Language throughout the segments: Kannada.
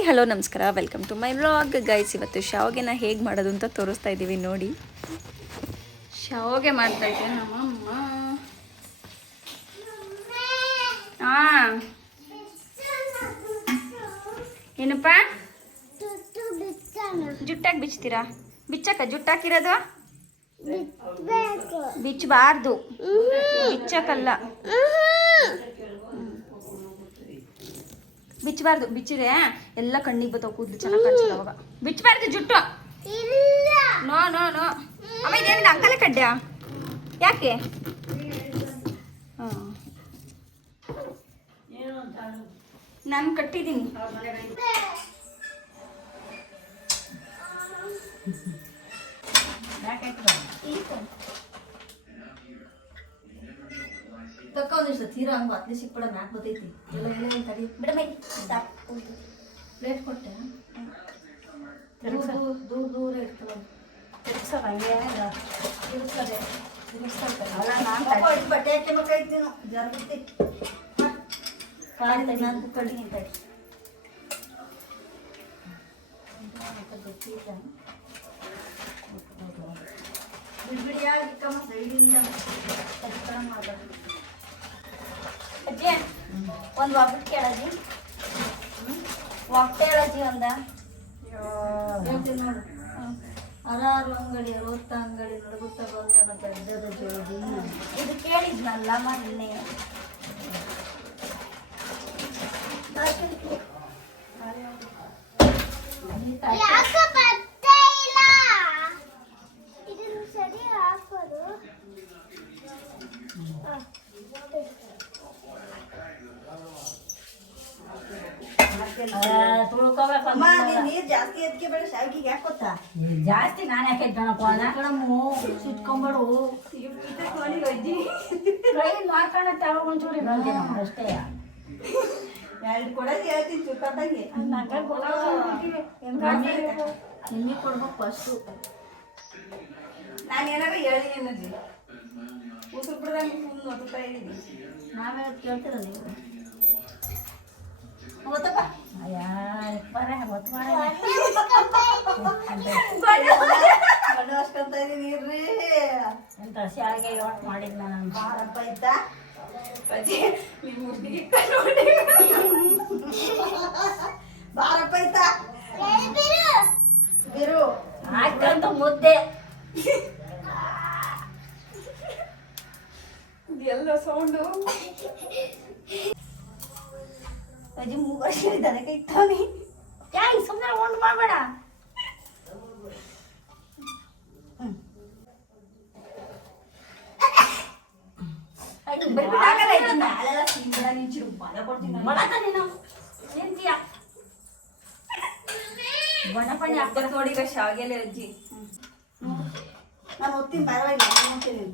ಹಾಯ್ ಹಲೋ ನಮಸ್ಕಾರ, welcome to my vlog guys. ಇವತ್ತು ಶಾವಿಗೆನ ಹೇಗೆ ಮಾಡೋದು ಅಂತ ತೋರಿಸ್ತಾ ಇದ್ದೀವಿ ನೋಡಿ. ಶಾವಿಗೆ ಮಾಡ್ತಾ ಇದ್ದೆ ನಮ್ಮಮ್ಮ. ಹಾಂ ಏನಪ್ಪ ಜುಟ್ಟಾಗಿ ಬಿಚ್ತೀರಾ? ಬಿಚ್ಚಕ್ಕ ಜುಟ್ಟಾಕಿರೋದು ಬಿಚ್ಚಬಾರ್ದು, ಬಿಚ್ಚಕ್ಕಲ್ಲ, ಬಿಚ್ಚಬಾರ್ದು. ಬಿಚ್ಚಿದ್ರೆ ಎಲ್ಲ ಕಣ್ಣಿಗೆ ಬತ್ತಾವ, ಕೂದಲು ಚೆನ್ನಾಗಿ ಕಾಣಿಸಲ್ಲ ಅವಾಗ. ಬಿಚ್ಚಬಾರ್ದು ಜುಟ್ಟು. ನೋ ನೋ ನೋ ಅಮ್ಮ, ಇದೇನಿದೆ ಅಂಕಲೆ ಕಡ್ಡ? ಯಾಕೆ? ಹಾಂ ನಾನು ಕಟ್ಟಿದ್ದೀನಿ. ತಕ್ಕ ಒಂದಿಷ್ಟು ತೀರಾ ಹಂಗೆ ಅತ್ಲಿ ಸಿಕ್ಬಿಡ ಮ್ಯಾಕ್ ಬತ್ತೈತಿ. ಎಲ್ಲ ಎಲ್ಲ ತಡಿ ಬಿಡ ಮೈ ಪ್ಲೇಟ್ ಕೊಟ್ಟೆ. ದೂರ ದೂರ ಇರ್ತದೆ ಬಟ್ಟೆ ಹಾಕಿ ಬೇಕಾಯ್ತು ನೀನು ಜರಗತ್ತಿ ಕಾಲಿ ನಾನು ಕಡಿ ತಡಿ ಬಿಡಿಯಾಗಿ ಕಮ್ಮ ಸೈಡಿಂದ ತಕ್ಷಣ ಮಾಡೋದು. ಅಜ್ಜಿ ಒಂದು ಒಬ್ಬಟ್ಟು ಕೇಳಜ್ಜಿ, ಒಬ್ಬಟ್ಟು ಹೇಳಜ್ಜಿ ಒಂದ ಹೇಳ್ತೀನಿ ನೋಡು. ಹರಾರು ಅಂಗಡಿ ಅರವತ್ತ ಅಂಗಡಿ ನಡುಗುತ್ತಾ ಬಂದನ ಬೆದ್ದದ ಜೋಡಿ. ಇದು ಕೇಳಿದ್ನಲ್ಲ ಮೊನ್ನೆ. ನೀರ್ ಜಾಸ್ತಿ ಎದ್ಕೆ ಬೇಡ, ಶಾವಿಗೆ ಯಾಕೆ ಗೊತ್ತಾ? ಜಾಸ್ತಿ ನಾನು ಯಾಕೆ ಕಣಮ್ಮು ಸಿಟ್ಕೊಂಬೇಡು. ಮಾಡ್ಕೊಂಡತ್ತೆ ಅವಾಗ ಒಂಚೂರಿ ಅಷ್ಟೇ. ಎರಡು ಕೊಡೋದು ಹೇಳ್ತೀನಿ ಚುಟ್ಟಾಗಿ. ನಿಮಗೆ ಕೊಡ್ಬೇಕು ಫಸ್ಟು. ನಾನು ಏನಾರ ಹೇಳಿದ್ದೀನಿ ಅನ್ನೋದು ಉಸಿರು ಬಿಡ್ದಂಗೆ ಫುಲ್ ನೋಡ್ತಾ ಇದ್ದೀನಿ. ನಾವೇ ಕೇಳ್ತೀರ ನೀವು ಗೊತ್ತಪ್ಪ? ಗಂಡು ಅಷ್ಟಂತ ಇದೀನಿ ಇರ್ರಿ ಎಂತ ಶಾವಿಗೆ ಯೋಟ್ ಮಾಡಿದ್ ನಾನು. ಬಾರಪ್ಪ ಆಯ್ತಾ ಬಾರಪ್ಪ ಆಯ್ತಾ ಬಿರು ಆಯ್ತಂತ ಮುದ್ದೆ ಎಲ್ಲ ಸೌಂಡು. ಅಜ್ಜಿ ಮೂಗಷ್ಟು ದನಕ್ಕೆ ಇಟ್ಟಾವಿ. ಯಾಕೆ ಸುಮ್ಮನೆ ಉಂಡು ಮಾಡಬೇಡ. ನೋಡಿ ಈಗ ಶಾವಿಗೆಲೆ ಅಜ್ಜಿ ನಾನು ಓದ್ತೀನಿ, ಪರವಾಗಿಲ್ಲ ನೋಡ್ತೀನಿ.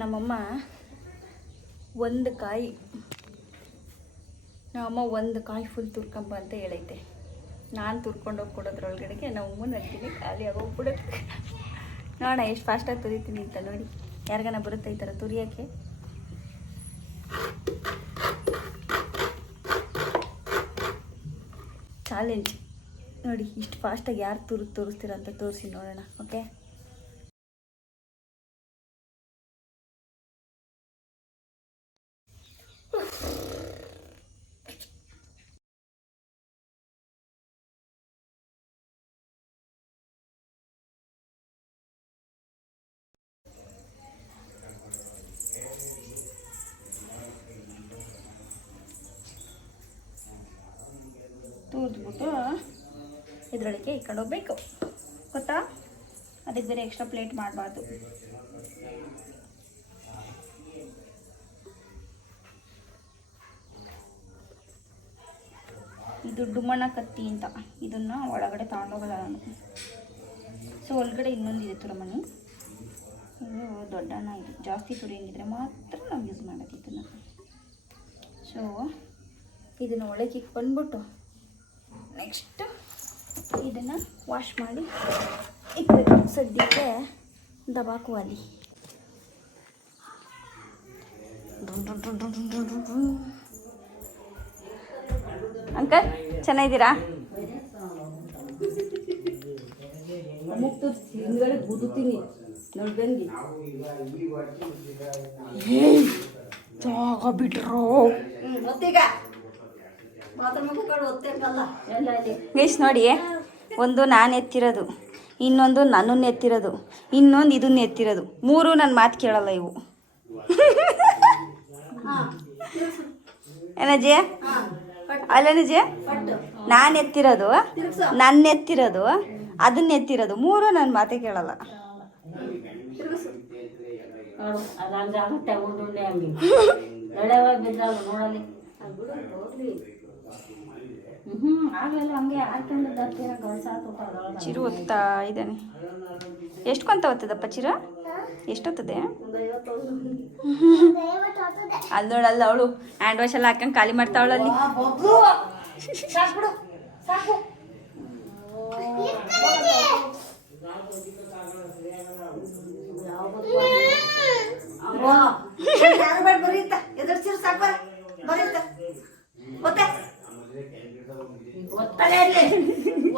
ನಮ್ಮಮ್ಮ ಒಂದು ಕಾಯಿ ಫುಲ್ ತುರ್ಕೊಂಬ ಅಂತ ಹೇಳೈತೆ. ನಾನು ತುರ್ಕೊಂಡೋಗಿ ಕೊಡೋದ್ರೊಳಗಡೆಗೆ ನಮ್ಮಮ್ಮನ ಅಕ್ಕಿಗೆ ಖಾಲಿ ಆಗೋಗ್ಬಿಡುತ್ತೆ. ನೋಡೋಣ ಎಷ್ಟು ಫಾಸ್ಟಾಗಿ ತುರಿತೀನಿ ಅಂತ. ನೋಡಿ ಯಾರಿಗಾನ ಬರುತ್ತೆ ಈ ಥರ ತುರಿಯೋಕ್ಕೆ? ಚಾಲೆಂಜ್ ನೋಡಿ, ಇಷ್ಟು ಫಾಸ್ಟಾಗಿ ಯಾರು ತೋರಿಸ್ತೀರ ಅಂತ ತೋರಿಸಿ ನೋಡೋಣ. ಓಕೆ, ತೋರಿಸ್ಬಿಟ್ಟು ಇದರೊಳಗೆ ಇಟ್ಕೊಂಡು ಹೋಗ್ಬೇಕು ಗೊತ್ತಾ? ಅದಕ್ಕೆ ಬೇರೆ ಎಕ್ಸ್ಟ್ರಾ ಪ್ಲೇಟ್ ಮಾಡಬಾರ್ದು. ಇದು ಡುಮ್ಮಣ್ಣ ಕತ್ತಿ ಅಂತ, ಇದನ್ನು ಒಳಗಡೆ ತಗೊಂಡೋಗಲ್ಲ ನಾನು. ಸೊ ಒಳಗಡೆ ಇನ್ನೊಂದಿದೆ ತುರಮಣಿ, ಇದು ದೊಡ್ಡಣ್ಣ. ಇದು ಜಾಸ್ತಿ ತುರಿ ಹೆಂಗಿದ್ರೆ ಮಾತ್ರ ನಾವು ಯೂಸ್ ಮಾಡೋದು ಇದನ್ನು. ಸೊ ಇದನ್ನು ಒಳಗೆ ಬಂದ್ಬಿಟ್ಟು ನೆಕ್ಸ್ಟ್ ಇದನ್ನು ವಾಶ್ ಮಾಡಿ ಇಕ್ಬೇಕು. ಸದ್ಯಕ್ಕೆ ದಬಾಕುವಲ್ಲಿ ಅಂಕಲ್ ಚೆನ್ನಾಗಿದ್ದೀರಾ? ಜಾಗ ಬಿಟ್ರು ಗೈಸ್ ನೋಡಿ, ಒಂದು ನಾನು ಎತ್ತಿರೋದು, ಇನ್ನೊಂದು ನನ್ನನ್ನು ಎತ್ತಿರೋದು, ಇನ್ನೊಂದು ಇದನ್ನ ಎತ್ತಿರೋದು. ಮೂರು ನನ್ನ ಮಾತು ಕೇಳಲ್ಲ ಇವು. ಏನಜ್ಜಿ ಅಲ್ಲನಜ್ಜಿ, ನಾನು ಎತ್ತಿರೋದು, ನನ್ನ ಎತ್ತಿರೋದು, ಅದನ್ನ ಎತ್ತಿರೋದು, ಮೂರು ನನ್ನ ಮಾತೇ ಕೇಳಲ್ಲ. ಚಿರು ಒತ್ತಾ ಇದ್ದಾನೆ. ಎಷ್ಟು ಕೊಂತ ಓದ್ತದಪ್ಪ ಚಿರು? ಎಷ್ಟೊತ್ತದೆ? ಅಲ್ಲಿ ನೋಡಲ್ಲ ಅವಳು ಹ್ಯಾಂಡ್ ವಾಶ್ ಎಲ್ಲ ಹಾಕೊಂಡು ಖಾಲಿ ಮಾಡ್ತಾವಳಲ್ಲಿ.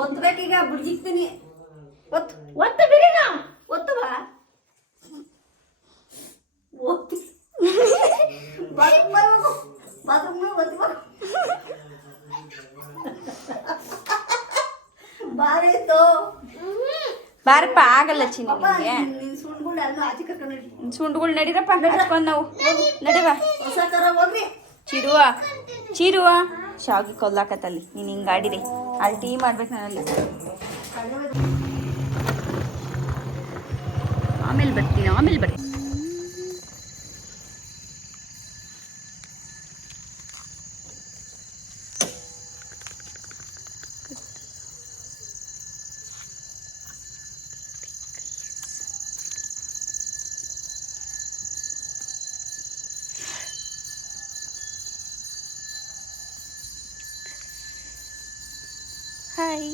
ಒತ್ತಬೇಕೀಗ ಬಿಡ್ಜಿಕ್ತೀನಿ. ಒತ್ತು ಬಿರಿಗ ಒತ್ತುವ ಒತ್ತಿ ಬಾರಿತ್ತು ಬಾರಪ್ಪ, ಆಗಲ್ಲ ಚಿನ್ನಿ ನಿಮಗೆ. ಸುಂಡ್ಗಳು ಎಲ್ಲ ಆಚೆ ಕರ್ಕೊಂಡು ಸುಂಡ್ಗಳು ನಡೀರಪ್ಪ, ಹಚ್ಕೊಂಡು ನಾವು ನಡಿವ. ಹೊಸ ತರ ಹೋಗ್ರಿ. ಚಿರುವ ಶಾವಿಗೆ ಕೊಲ್ಲಾಕತ್ತಲ್ಲಿ ನೀನು ಹಿಂಗೆ ಆಡಿದೆ. ಅಲ್ಲಿ ಟೀ ಮಾಡ್ಬೇಕು ನಾನಲ್ಲಿ. ಆಮೇಲೆ ಬರ್ತೀನಿ. ಹಾಯ್.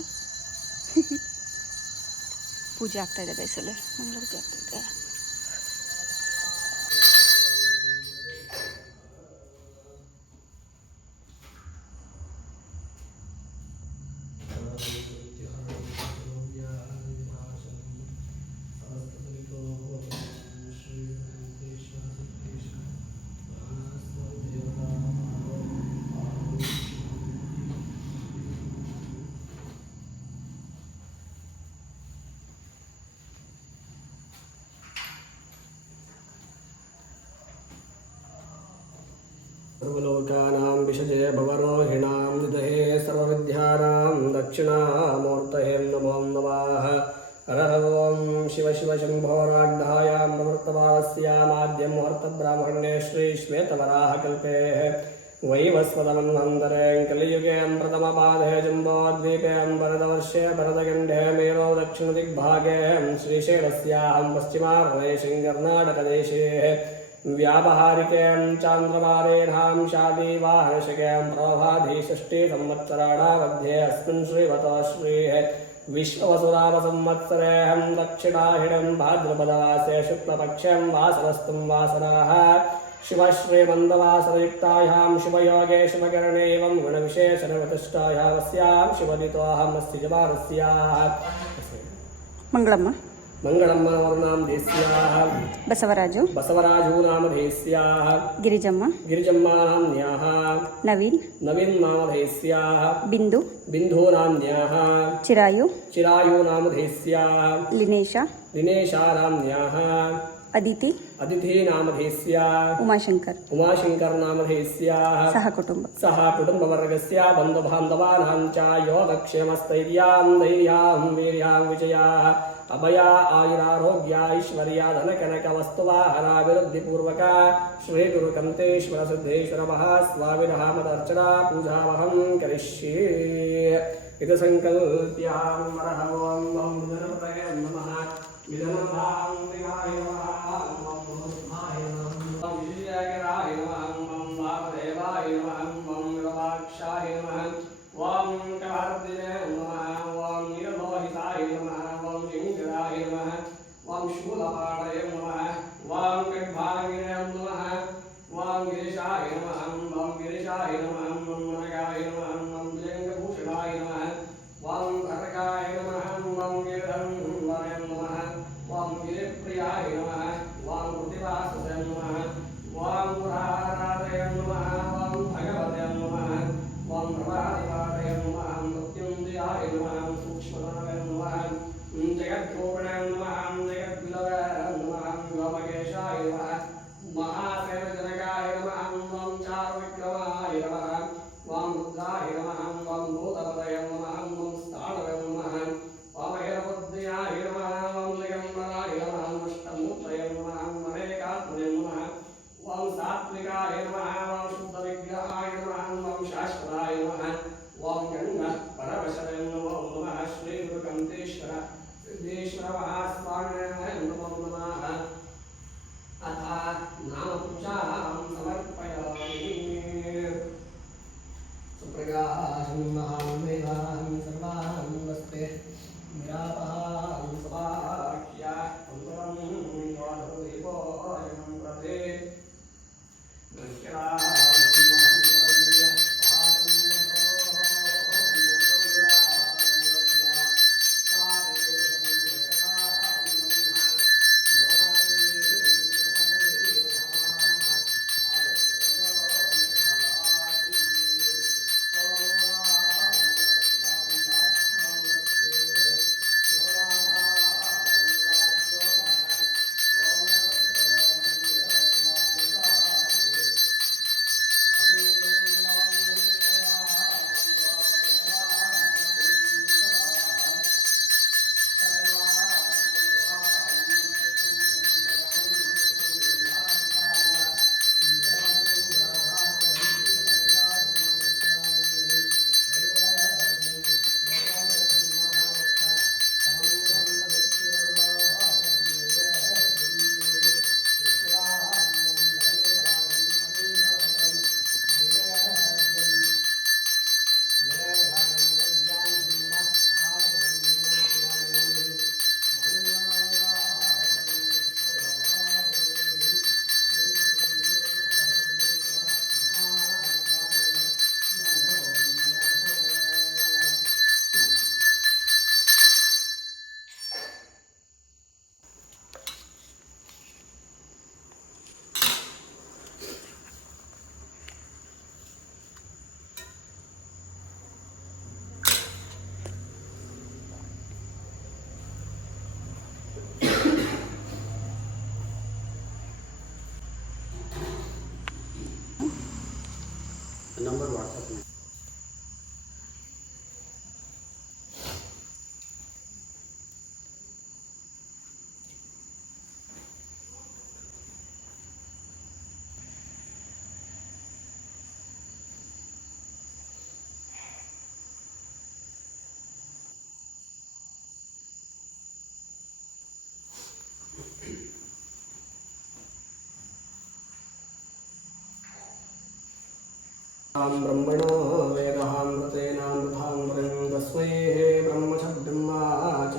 ಪೂಜೆ ಆಗ್ತಾ ಇದೆ ಗೈಸಲ್ಲಿ, ಮಂಗಳಾರತಿ ಆಗ್ತಾ ಇದೆ. सर्वलोकानां विषजे भवरोहिणां निधये सर्वविद्यानां दक्षिणामूर्तये नमो नमः। हरः ॐ शिव शिव शम्भो राड्ढायां प्रवृत्तमानस्यामाद्यं मुहूर्तब्राह्मण्ये श्रीश्वेतवराहकल्पे वैवस्वतमन्वन्तरे कलियुगे प्रथमपादे जम्बोद्वीपे वरदवर्षे भरतखण्डे मेरो दक्षिणदिग्भागे श्रीशैलस्यां पश्चिमाप्रदेशे कर्नाटकदेशे व्यावहारिके चान्द्रमारेणां शादीवाहनशके प्रभाधीषष्ठी संवत्सराणामध्ये अस्मिन् श्रीवतो श्रीः विश्ववसुनामसंवत्सरे दक्षिणाहिणं भाद्रपदमासे शुक्लपक्षं वासरस्तुं वासराः शिवश्रीमन्दवासरयुक्तायां शिवयोगे शिवकरणे एवं गुणविशेषणप्रतिष्ठायामस्यां शिवदितोऽहमस्ति जमानस्याः ಮಂಗಳಮ್ಮ मंगलम्मवर्णां देस्याः बसवराजु नामधेस्याः गिरिजम्मानाम्न्याः नवीन नामधेस्याः बिंदु नाम्न्याः चिरायु नामधेस्याः लिनेशानाम्न्याः ಅದಿತಿ, अदिति नामधेयस्याः ಉಮಾಶಂಕರ್, उमाशंकर नामधेयस्याः ಸಹ ಕುಟುಂಬ. सह कुटुम्बवर्गस्य बन्धुबान्धवानां च योगक्षेमस्थैर्यां धैर्यां वीर्यां विजयाः अभया आयुरारोग्य ऐश्वर्या धनकनकवस्तुवाहनाभिवृद्धिपूर्वक श्रीगुरुकन्तेश्वर सिद्धेश्वर महास्वामिनः मदर्चना पूजावहं करिष्ये इति सङ्कल्प्यां वरः ॐ गणपतये नमः विदनतां देवाय नमः ॐ भूतभाय नमः ॐ विजयकराय नमः ॐ वामदेवाय नमः ॐ विरूपाक्षाय नमः ॐ कार्तिके नमः ॐ नीललोहिताय नमः ॐ शङ्कराय नमः ॐ शूलपाणये नमः ॐ खड्भागिने नमः ॐ गिरिशाय नमः ॐ गिरिशाय नमः ॐ मनगाय नमः ॐ भुजङ्गभूषणाय नमः ॐ भरकाय नमः ॐ गिरिधन्वने नमः ॐ गिरिप्रियाय नमः ॐ कृतिवाससे नमः ॐ पुराराधय नमः ॐ भगवते नमः ॐ प्रभादिपादय नमः मृत्युञ्जयाय नमः सूक्ष्मतनवे नमः जगद्रूपिणे नमः जगद्विलवे नमः गोमकेशाय नमः महासेनजनकाय नमः ॐ चारुविक्रमाय नमः ॐ रुद्राय नमः ॐ भूतपदये नमः ॐ स्थाणवे नमः ॐ ऐरबुद्ध्याय नमः ॐ दिगम्बराय नमः अष्टमूर्तये नमः अनेकात्मने नमः ॐ सात्विकाय नमः ॐ शुद्धविग्रहाय नमः ॐ शाश्वताय नमः ॐ गङ्गः परमशवे नमो नमः श्रीगुरुकन्तेश्वर सिद्धेश्वर महास्वामिने नमो नमः अथ नामपूजां समर्पयामि सुप्रगाहं महामेधां सर्वां वस्ते निरापहां सवाक्या अन्तरं द्वादशदीपोऽयं प्रते नंबर व्हाट्सएप में ब्रह्मणो वेदामृतेनामृतामृतं तस्मै ब्रह्मशब्दम्मा च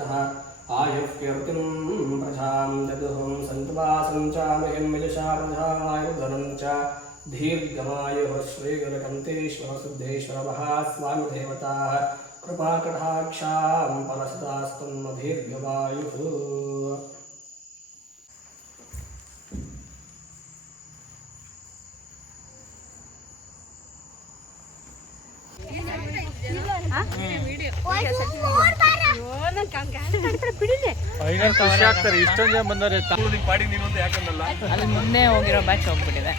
आयुष्कीर्तिं प्रजां ददुहं सन्तुवासं च मयं यजसा प्रजामायुर्धनं च दीर्घमायुः श्रीगुरुकन्तेश्वर सिद्धेश्वर महास्वामिदेवताः कृपाकटाक्षां परसदास्तु दीर्घमायुः ಖುಷಿ ಆಗ್ತಾರೆ ಇಷ್ಟೊಂದು ಜನ ಬಂದವ್ರೆ ಪಾಡಿ ನೀನು ಅಂತ ಯಾಕಂದಲ್ಲ ಅಲ್ಲಿ ಮುಂದೆ ಹೋಗಿರೋ ಬ್ಯಾಚ್ ಹೋಗ್ಬಿಟ್ಟಿದೆ.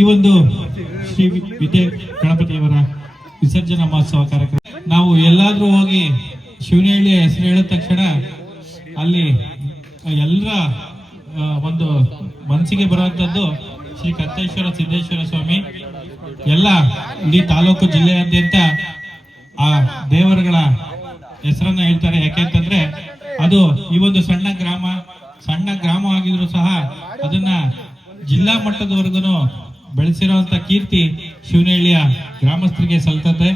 ಈ ಒಂದು ಶ್ರೀ ವಿದ್ಯೆ ಗಣಪತಿಯವರ ವಿಸರ್ಜನಾ ಮಹೋತ್ಸವ ಕಾರ್ಯಕ್ರಮ ನಾವು ಎಲ್ಲಾದ್ರೂ ಹೋಗಿ ಶಿವನಹಳ್ಳಿಯ ಹೆಸರು ಹೇಳಿದ ತಕ್ಷಣ ಅಲ್ಲಿ ಎಲ್ಲರ ಒಂದು ಮನಸ್ಸಿಗೆ ಬರುವಂತದ್ದು ಶ್ರೀ ಕತ್ತೇಶ್ವರ ಸಿದ್ದೇಶ್ವರ ಸ್ವಾಮಿ. ಎಲ್ಲ ಇಡೀ ತಾಲೂಕು ಜಿಲ್ಲೆಯಾದ್ಯಂತ ಆ ದೇವರುಗಳ ಹೆಸರನ್ನ ಹೇಳ್ತಾರೆ. ಯಾಕೆಂತಂದ್ರೆ ಅದು ಈ ಒಂದು ಸಣ್ಣ ಗ್ರಾಮ ಆಗಿದ್ರು ಸಹ ಅದನ್ನ ಜಿಲ್ಲಾ ಮಟ್ಟದವರೆಗೂ ಬೆಳೆಸಿರುವಂತ ಕೀರ್ತಿ ಶಿವನಹಳ್ಳಿಯ ಗ್ರಾಮಸ್ಥರಿಗೆ ಸಲ್ತದೆ.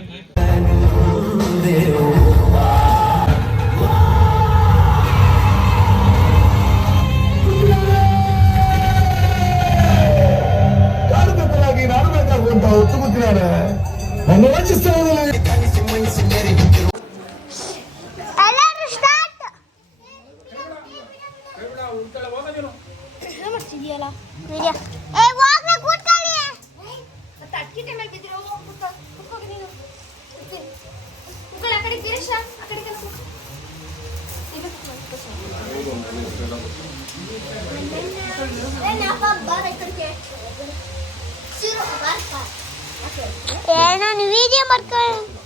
ನಾನು ವಿಡಿಯೋ ಮಾಡ್ಕೊಂಡು